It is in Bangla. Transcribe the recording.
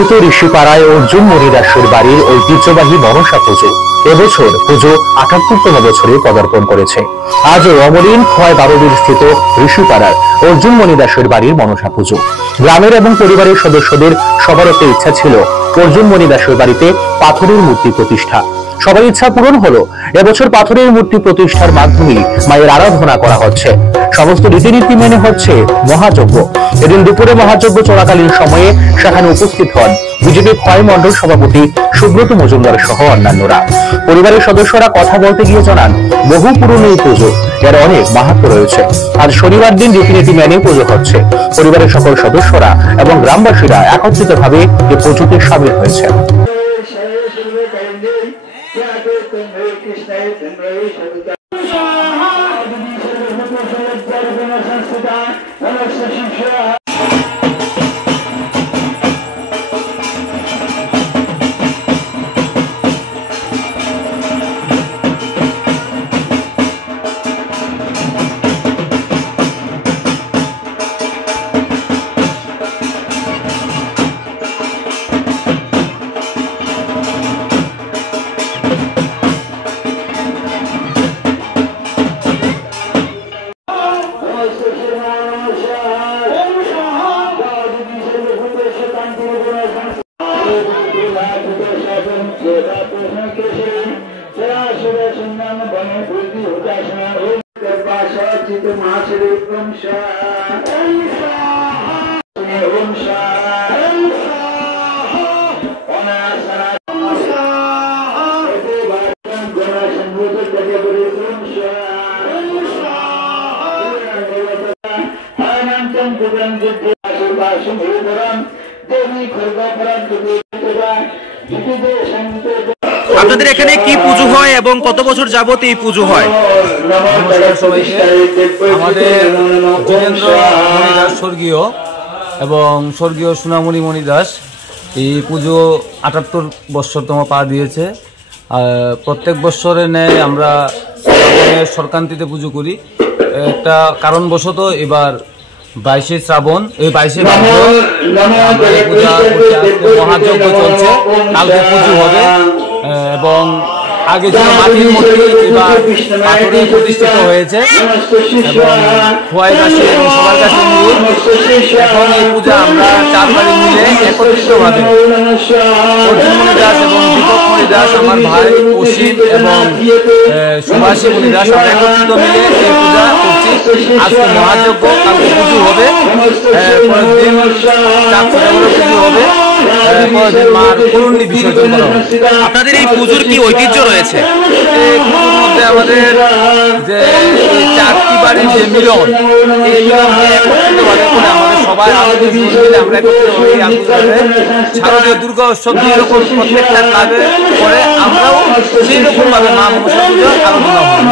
ঋষিপাড়ায় অর্জুন মণিদাসের বাড়ির ঐতিহ্যবাহী মনসা পুজো এবছর পুজো ৭৮তম বছরে পদার্পণ করেছে। আজ অমলিন খোয়াই বারোবিল স্থিত ঋষিপাড়ার অর্জুন মণিদাসের বাড়ির মনসা পুজো। গ্রামের এবং পরিবারের সদস্যদের সবার একটা ইচ্ছা ছিল অর্জুন মণিদাসের বাড়িতে পাথরের মূর্তি প্রতিষ্ঠা। সবার ইচ্ছা পূরণ হলো। এবছর পাথরের মূর্তি প্রতিষ্ঠার মাধ্যমে মায়ের আরাধনা করা হচ্ছে। সমস্ত রীতিনীতি মেনে হচ্ছে মহাযজ্ঞ। এদিন দুপুরে মহাযজ্ঞ চলাকালীন সময়ে সেখানে উপস্থিত হন বিজেপি খোয়াই মন্ডল সভাপতি সুব্রত মজুমদার সহ অন্যান্যরা। পরিবারের সদস্যরা কথা বলতে গিয়ে জানান, বহু পুরনো এই পুজো, এর অনেক মাহাত্ম্য রয়েছে। আজ শনিবার দিন রীতিনীতি মেনে পুজো হচ্ছে। পরিবারের সকল সদস্যরা এবং গ্রামবাসীরা একত্রিতভাবে এই পুজোতে সামিল হয়েছে। আপনাদের এখানে কি পুজো হয় এবং কত বছর যাবত এই পুজো হয়? আমাদের যোগেন্দ্র মণিদাস স্বর্গীয় এবং স্বর্গীয় সোনামণি মণিদাস এই পুজো ৭৮ বৎসরতম পা দিয়েছে। প্রত্যেক বৎসরের ন্যায় আমরা সংক্রান্তিতে পুজো করি। একটা কারণবশত এবার 22শে শ্রাবণ, এই 22শে পূজা করতে আজকে মহাযজ্ঞ চলছে। কালকে পুজো হবে এবং আগে ছিল মাটির মূর্তি, এবার পাথরে প্রতিষ্ঠিত হয়েছে এবং খোয়াইবাসী এবং সবার কাছে নিয়ে এখন এই পূজা আমরা 4 বাড়ি মিলে একত্রিতভাবে অর্জুন মণিদাস এবং দীপক মণিদাস, আমার ভাই অসীম এবং সুভাষী মণিদাস, আমরা একত্রিত মিলে এই পূজা করছি। আজকে মহাযজ্ঞ, কালকে পুজো হবে, পরের দিন 4 পুজো হবে, পরের দিন মার করুণী বিসর্জন করা হবে। আপনাদের এই পুজোর কি ঐতিহ্য রয়েছে? এই পুজোর মধ্যে আমাদের যে 4টি বাড়ির যে মিলন, এই মিলনকে একত্রিতভাবে করে আমাদের সবাই মিলে আমরা একত্রিতভাবে শারদীয় দুর্গা উৎসব যেরকম প্রত্যেকটা ক্লাবে করে আমরাও সেই রকম ভাবে মা মনসা পুজো আরাধনা হয়।